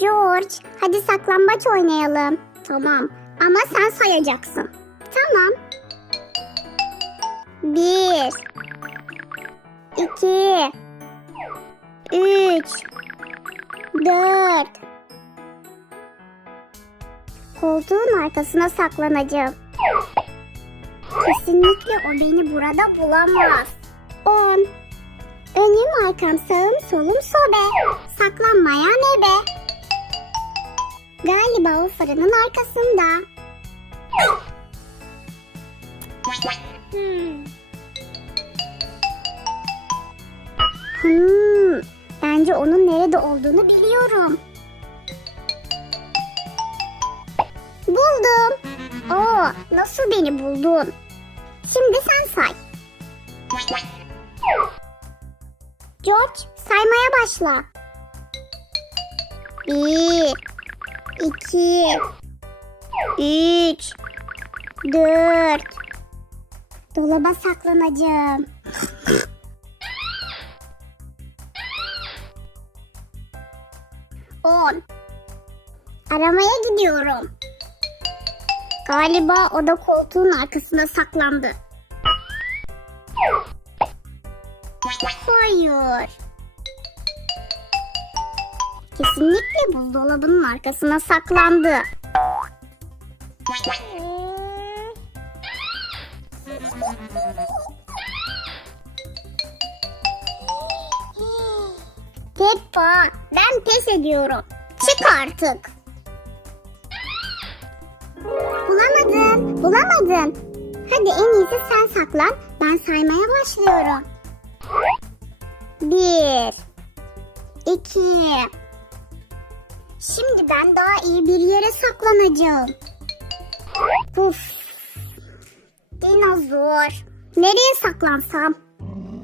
George, hadi saklambaç oynayalım. Tamam, ama sen sayacaksın. Tamam. Bir, iki, üç, dört. Koltuğun arkasına saklanacağım. Kesinlikle o beni burada bulamaz. On. Önüm arkam sağım solum sobe. Saklanmaya ne be? Galiba o fırının arkasında. Hmm. Hmm, bence onun nerede olduğunu biliyorum. Buldum. Oo, nasıl beni buldun? Şimdi sen say. George, saymaya başla. Bir, iki, üç, dört. Dolaba saklanacağım. On. Aramaya gidiyorum. Galiba o da koltuğun arkasına saklandı. Hayır. Kesinlikle buzdolabının arkasına saklandı. Peppa, ben pes ediyorum. Çık artık. Bulamadın, bulamadın. Hadi en iyisi sen saklan, ben saymaya başlıyorum. Bir, iki. Şimdi ben daha iyi bir yere saklanacağım. Puf. Dinozor. Nereye saklansam?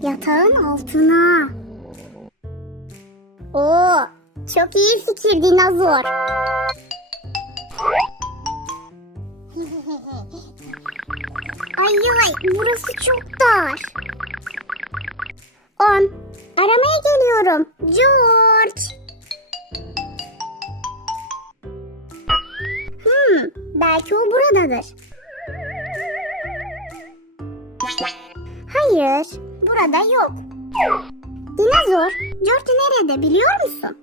Yatağın altına. Oo, çok iyi fikir dinozor. Ay ay, burası çok dar. On. Aramaya geliyorum. George. Hmm, belki o buradadır. Hayır, burada yok. Dinozor, George nerede biliyor musun?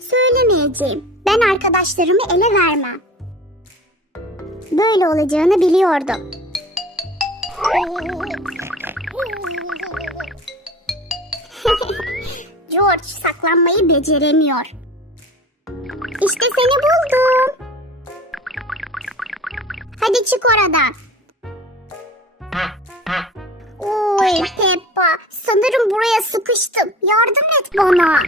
Söylemeyeceğim. Ben arkadaşlarımı ele vermem. Böyle olacağını biliyordum. George saklanmayı beceremiyor. İşte seni buldum. Hadi çık oradan. Oy Peppa, sanırım buraya sıkıştım. Yardım et bana.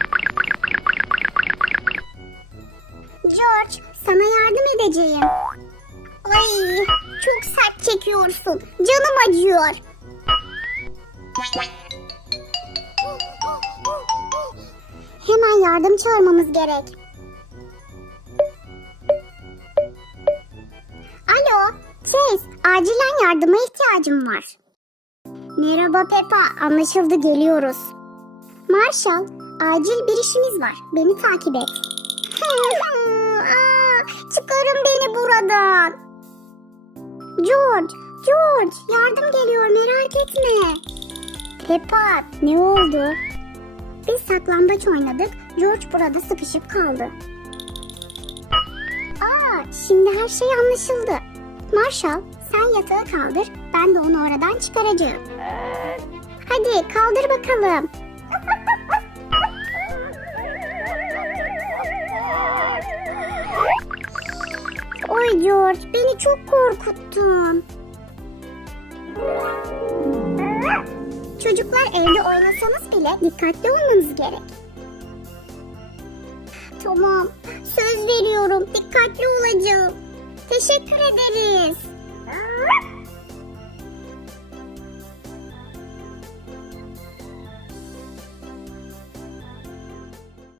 George, sana yardım edeceğim. Ay, çok sert çekiyorsun. Canım acıyor. Hemen yardım çağırmamız gerek. Alo, Chase, acilen yardıma ihtiyacım var. Merhaba Peppa, anlaşıldı geliyoruz. Marshall, acil bir işimiz var. Beni takip et. Çıkarın beni buradan. George, George, yardım geliyor merak etme. Peppa, ne oldu? Biz saklambaç oynadık. George burada sıkışıp kaldı. Aa, şimdi her şey anlaşıldı. Marshall, sen yatağı kaldır. Ben de onu oradan çıkaracağım. Hadi kaldır bakalım. Oy George, beni çok korkuttun. Çocuklar evde oynasanız bile dikkatli olmanız gerek. Tamam, söz veriyorum. Dikkatli olacağım. Teşekkür ederiz.